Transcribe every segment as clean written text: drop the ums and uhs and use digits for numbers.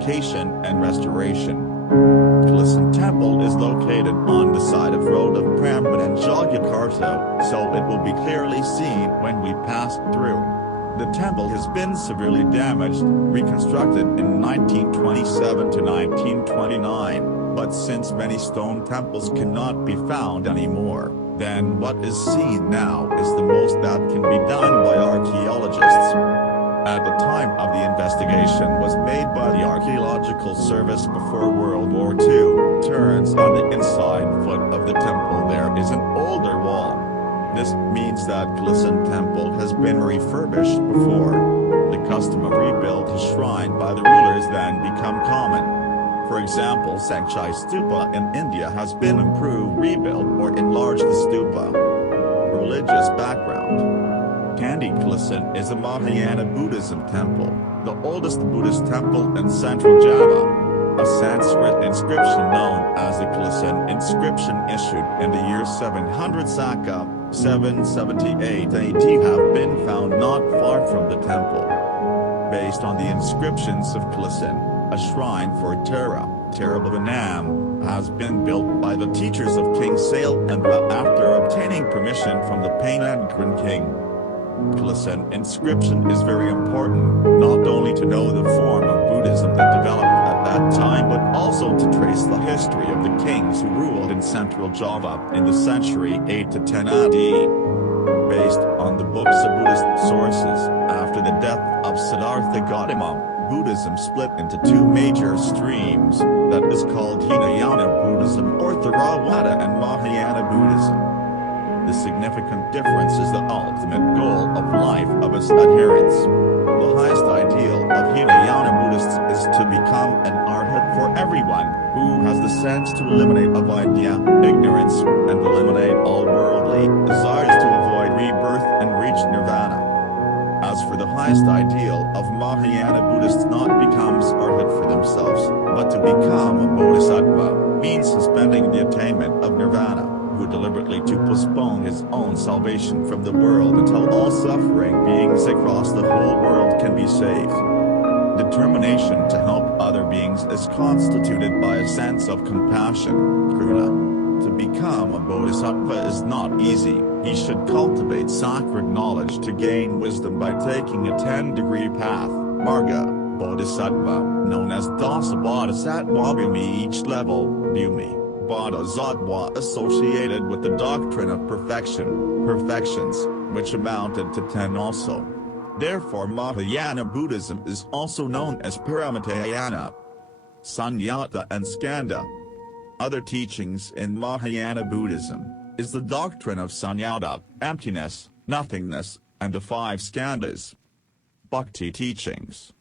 purification and restoration. Kalasan Temple is located on the side of road of Prambanan, Yogyakarta, so it will be clearly seen when we pass through. The temple has been severely damaged, reconstructed in 1927 to 1929, but since many stone temples cannot be found anymore, then what is seen now is the most that can be done by archaeologists. At the time of the investigation was made by the Archaeological Service before World War II, turns on the inside foot of the temple there is an older wall. This means that Kalasan Temple has been refurbished before. The custom of rebuild a shrine by the rulers then become common. For example, Sanchai Stupa in India has been improved, rebuilt or enlarged the stupa. Religious background. Candi Kalasan is a Mahayana Buddhism temple, the oldest Buddhist temple in central Java. A Sanskrit inscription known as the Kalasan inscription issued in the year 700 Saka, 778 AD have been found not far from the temple. Based on the inscriptions of Kalasan, a shrine for Tarabhavanam has been built by the teachers of King Sailendra after obtaining permission from the Panangkaran king. Kalasan inscription is very important, not only to know the form of Buddhism that developed at that time but also to trace the history of the kings who ruled in central Java in the century 8 to 10 AD. Based on the books of Buddhist sources, after the death of Siddhartha Gautama, Buddhism split into two major streams, that is called Hinayana Buddhism or Theravada and Mahayana Buddhism. The significant difference is the ultimate goal of life of its adherents. The highest ideal of Hinayana Buddhists is to become an arhat for everyone who has the sense to eliminate avidya, ignorance, and eliminate all worldly desires to avoid rebirth and reach nirvana. As for the highest ideal of Mahayana Buddhists, not becomes arhat for themselves, but to become a bodhisattva, means suspending the attainment of nirvana, who deliberately to postpone his own salvation from the world until all suffering beings across the whole world can be saved. Determination to help other beings is constituted by a sense of compassion, karuna. To become a bodhisattva is not easy. He should cultivate sacred knowledge to gain wisdom by taking a 10-degree path, marga, bodhisattva, known as Dasa Bodhisattva Bhumi. Each level, Bhumi, bodhisattva associated with the doctrine of perfections, which amounted to 10 also. Therefore Mahayana Buddhism is also known as Paramatayana, Sunyata and Skanda. Other teachings in Mahayana Buddhism is the doctrine of sunyata, emptiness, nothingness, and the 5 skandhas. Bhakti teachings.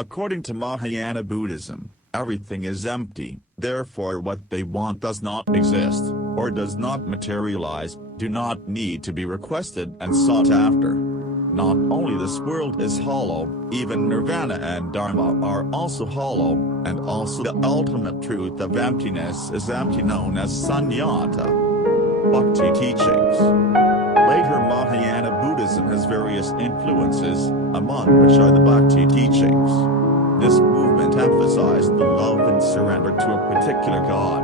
According to Mahayana Buddhism, everything is empty, therefore what they want does not exist, or does not materialize, do not need to be requested and sought after. Not only this world is hollow, even nirvana and dharma are also hollow, and also the ultimate truth of emptiness is empty, known as sunyata. Bhakti teachings. Later Mahayana Buddhism has various influences, among which are the Bhakti teachings. This movement emphasized the love and surrender to a particular god,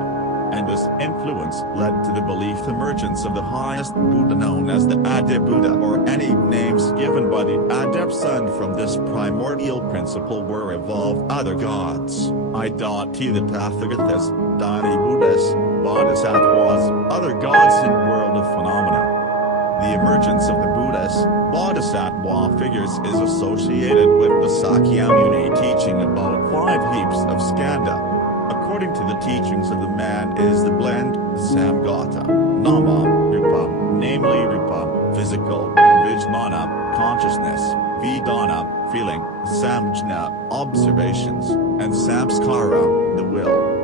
and this influence led to the belief emergence of the highest Buddha known as the Adi Buddha, or any names given by the Adept Son. From this primordial principle were evolved other gods, Idati the Tathagatas, Dani Buddhas, Bodhisattvas, other gods in world of phenomena. The emergence of the Buddhas, Bodhisattva figures is associated with the Sakyamuni teaching about 5 heaps of skandha. According to the teachings of the man is the blend, Samgata, Nama, Rupa, namely Rupa, physical, Vijnana, consciousness, Vedana, feeling, Samjna, observations, and Samskara, the will.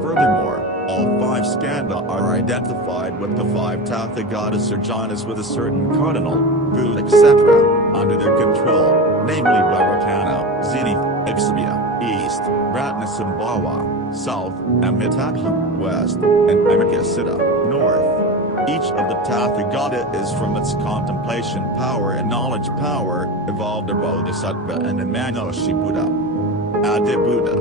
Furthermore, all 5 skandha are identified with the 5 Tathagatas or jhanas with a certain cardinal, root etc., under their control, namely Vairocana, Zenith, Exabia, East, Ratnasambhava, South, Amitabha, West, and Amakasiddha, North. Each of the Tathagata is from its contemplation power and knowledge power, evolved a Bodhisattva and a Manoshi Buddha. Adi Buddha.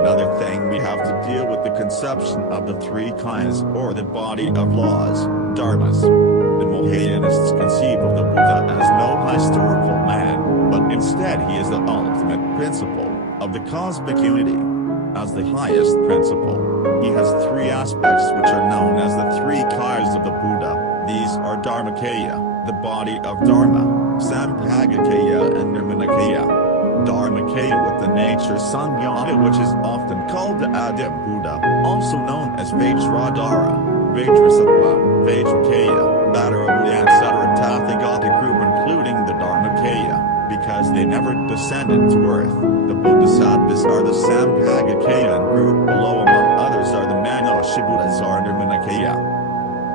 Another thing we have to deal with the conception of the three kinds or the body of laws, dharmas. The Mahayanists conceive of the Buddha as no historical man, but instead he is the ultimate principle of the cosmic unity. As the highest principle, he has three aspects which are known as the three kayas of the Buddha. These are Dharmakaya, the body of Dharma, Sambhagakaya and Nirmanakaya. Dharmakaya with the nature Sannyana, which is often called the Adi Buddha, also known as Vajradhara, Vajrasattva, Vajrakaya, Bhattara and Sattva group including the Dharmakaya, because they never descended to earth. The Bodhisattvas are the Sambhagakaya group below, among others are the Manashibuddhas are Nirmanakaya.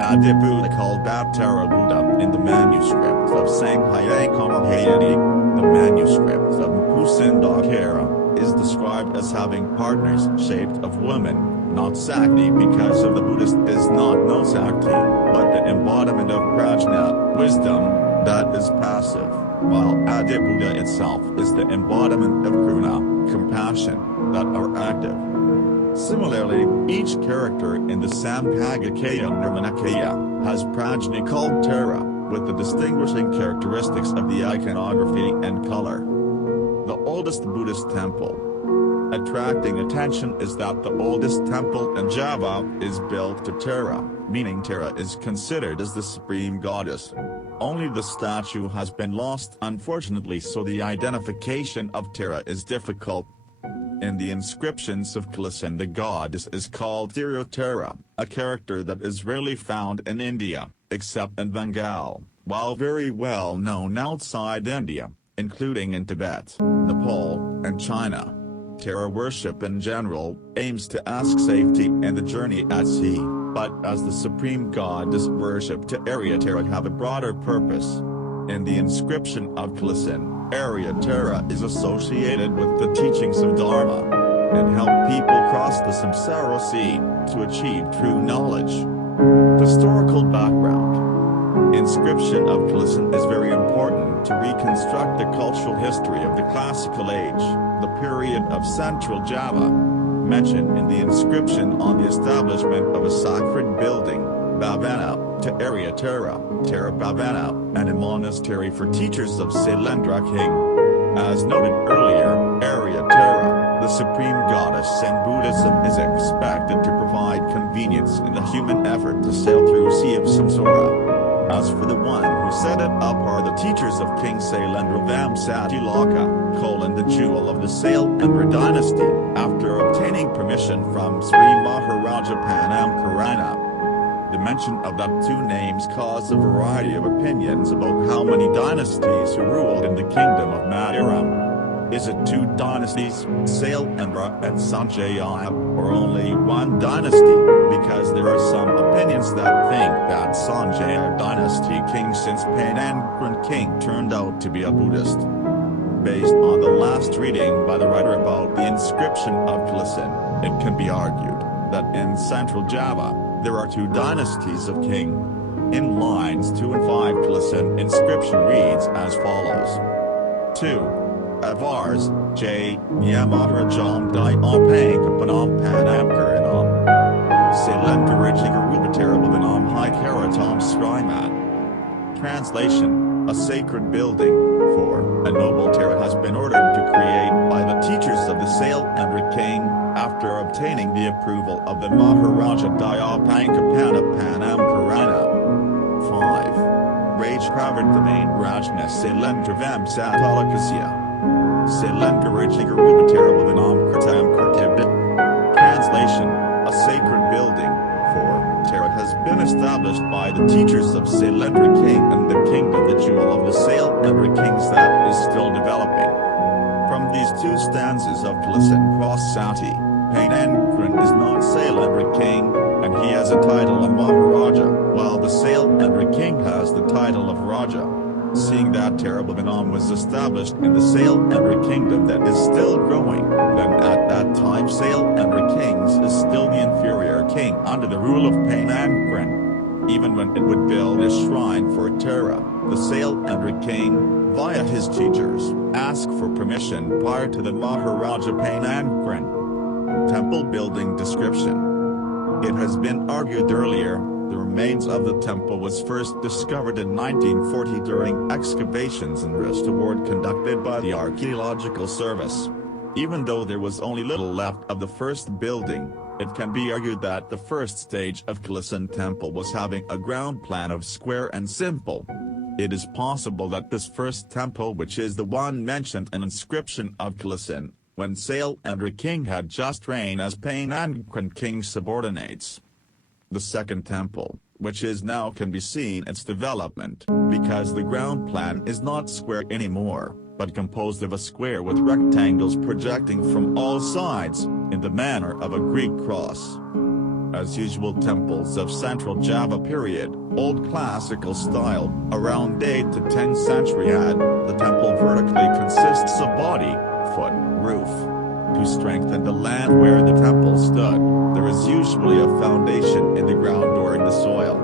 Adi Buddha called Bhattara Buddha in the manuscript of Sanghaye Kamahayani, the manuscript of Pusindakara, is described as having partners shaped of women, not Sakti, because of the Buddhist is not no Sakti, but the embodiment of prajna, wisdom, that is passive, while Adi Buddha itself is the embodiment of karuna, compassion, that are active. Similarly, each character in the Sambhagakaya and Nirmanakaya has prajna called Tara, with the distinguishing characteristics of the iconography and color. The oldest Buddhist temple. Attracting attention is that the oldest temple in Java is built to Tara, meaning Tara is considered as the supreme goddess. Only the statue has been lost unfortunately, so the identification of Tara is difficult. In the inscriptions of Kalasan, the goddess is called Tirotara, a character that is rarely found in India, except in Bengal, while very well known outside India, including in Tibet, Nepal, and China. Tara worship in general aims to ask safety in the journey at sea, but as the supreme goddess worship to Arya Tara have a broader purpose. In the inscription of Kalasan, Arya Tara is associated with the teachings of Dharma, and help people cross the samsara sea to achieve true knowledge. Historical background. Inscription of Kalasan is very important to reconstruct the cultural history of the classical age, the period of central Java. Mentioned in the inscription on the establishment of a sacred building, Bhavana, to Arya Tara, Tarabhavanam, and a monastery for teachers of Sailendra king. As noted earlier, Arya Tara, the supreme goddess in Buddhism, is expected to provide convenience in the human effort to sail through sea of samsara. As for the one who set it up are the teachers of King Sailendravamçatilaka, the Jewel of the Sailendra dynasty, after obtaining permission from Sri Maharaja Panangkaran. The mention of that two names caused a variety of opinions about how many dynasties who ruled in the kingdom of Madiram. Is it two dynasties, Sailendra and Sanjaya, or only one dynasty? Because there are some opinions that think that Sanjaya dynasty king since Panangkaran king turned out to be a Buddhist. Based on the last reading by the writer about the inscription of Kalasan, it can be argued that in central Java, there are two dynasties of king. In lines 2 and 5 Kalasan inscription reads as follows. 2. Avars, J. Maharaja Tejapurnapana Panangkaran. Sailendra Tarabhavanam Hikaratam Sleman. Translation, a sacred building, for a noble Tara has been ordered to create by the teachers of the Sailendra king, after obtaining the approval of the Maharaja Tejapurnapana Panangkaran. 5. Rage Pravarthamane Rajna Sailendravamçatilaka. Sailendra Tarabhavanam Kritam Kartibda. Translation, a sacred building, for Tara has been established by the teachers of Sailendra king and the kingdom, the Jewel of the Sailendra kings, that is still developing. From these two stanzas of Kalasan Prasati, Panangkaran is not Sailendra king, and he has a title of Maharaja, while the Sailendra king has the title of Raja. Seeing that Tarabhavanam was established in the Sailendra kingdom that is still growing, then at that time Sailendra kings is still the inferior king under the rule of Panangkaran, even when it would build a shrine for Tara. The Sailendra king, via his teachers, asked for permission prior to the Maharaja Panangkaran. Temple building description. It has been argued earlier, the remains of the temple was first discovered in 1940 during excavations and restore conducted by the Archaeological Service. Even though there was only little left of the first building, it can be argued that the first stage of Kalasan temple was having a ground plan of square and simple. It is possible that this first temple, which is the one mentioned in inscription of Kalasan, when Sailendra king had just reigned as Panangkaran king's subordinates. The second temple, which is now, can be seen its development, because the ground plan is not square anymore, but composed of a square with rectangles projecting from all sides, in the manner of a Greek cross. As usual, temples of Central Java period, Old Classical style, around 8th to 10th century had, the temple vertically consists of body, foot, roof. To strengthen the land where the temple stood, there is usually a foundation in the ground or in the soil.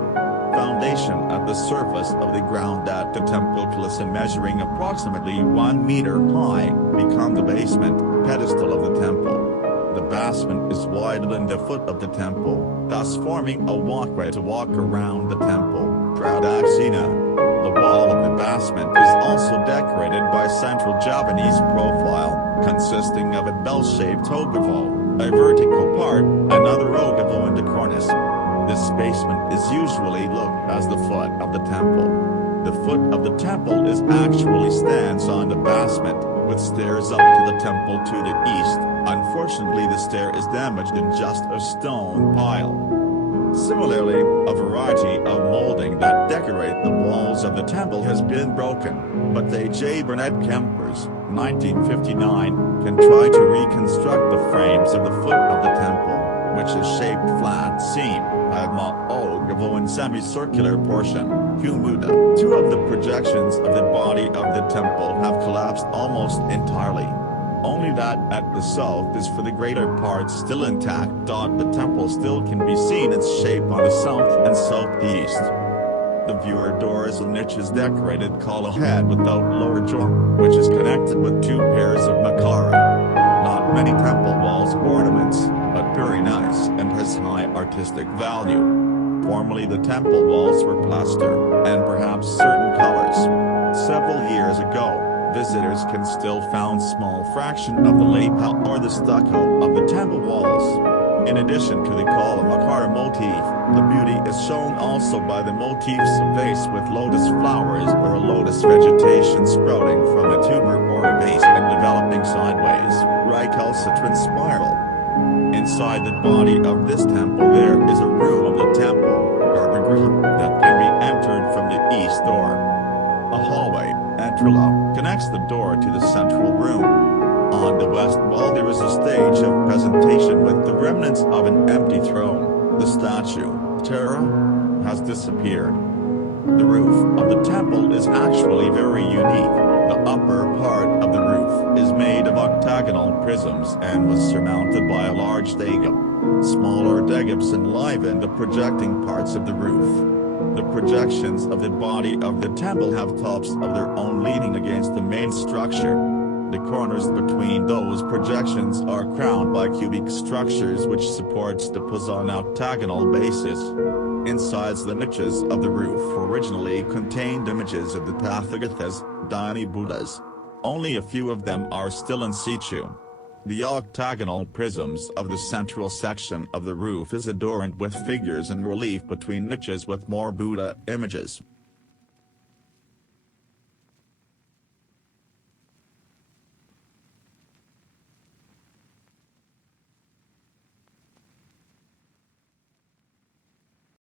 Foundation at the surface of the ground at the temple Kalasan, measuring approximately 1 meter high, become the basement, pedestal of the temple. The basement is wider than the foot of the temple, thus forming a walkway to walk around the temple. Pradaksina. The wall of the basement is also decorated by central Javanese profile, consisting of a bell-shaped ogavo, a vertical part, another ogavo and a cornice. This basement is usually looked as the foot of the temple. The foot of the temple is actually stands on the basement, with stairs up to the temple to the east. Unfortunately, the stair is damaged in just a stone pile. Similarly, a variety of molding that decorate the walls of the temple has been broken, but the J. Burnett Kempers, 1959, can try to reconstruct the frames of the foot of the temple, which is shaped flat seam, magma ogavo and semicircular portion, humuda. Two of the projections of the body of the temple have collapsed almost entirely. Only that at the south is for the greater part still intact. The temple still can be seen its shape on the south and southeast. The viewer doors and niches decorated kala head without lower jaw, which is connected with 2 pairs of makara. Not many temple walls ornaments, but very nice and has high artistic value. Formerly the temple walls were plaster, and perhaps certain colors. Several years ago, visitors can still find small fraction of the lepa or the stucco of the temple walls. In addition to the kala makara motif, the beauty is shown also by the motifs of vase with lotus flowers or a lotus vegetation sprouting from a tuber or a vase and developing sideways, recalcitrant spiral. Inside the body of this temple there is a room of the temple, garbhagriha, that can be entered from the east door. A hallway, entrala, connects the door to the central room. On the west wall there is a stage of presentation with the remnants of an empty throne. The statue, Tara, has disappeared. The roof of the temple is actually very unique. The upper part of the roof is made of octagonal prisms and was surmounted by a large dagap. Smaller dagaps enliven the projecting parts of the roof. The projections of the body of the temple have tops of their own leaning against the main structure. The corners between those projections are crowned by cubic structures which supports the on octagonal basis. Inside the niches of the roof originally contained images of the Tathagatas, Dhyani Buddhas. Only a few of them are still in situ. The octagonal prisms of the central section of the roof is adorned with figures in relief between niches with more Buddha images.